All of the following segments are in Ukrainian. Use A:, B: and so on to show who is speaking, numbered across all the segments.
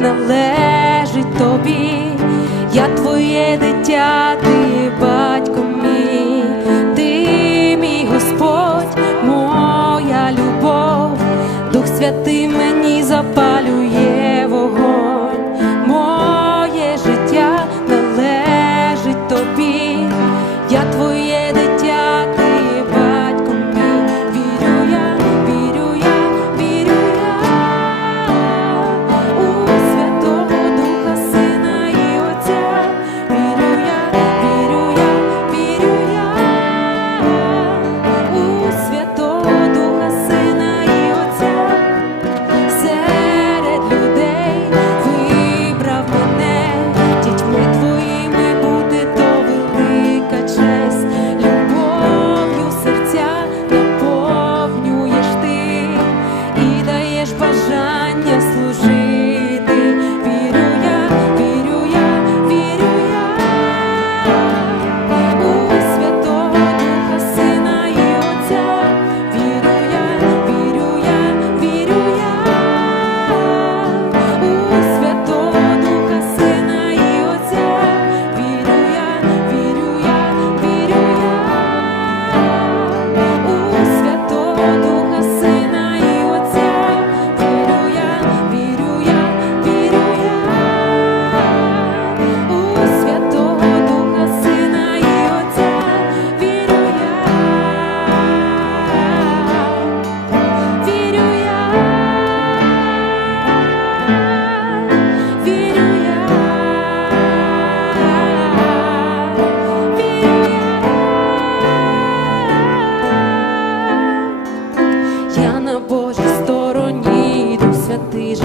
A: належить тобі, я твоє дитя, ти батько мій, ти мій Господь, моя любов, Дух Святий мені запалює вогонь, моє життя належить тобі, я твоє.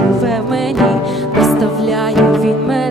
A: живе в мені, наставляє він мене.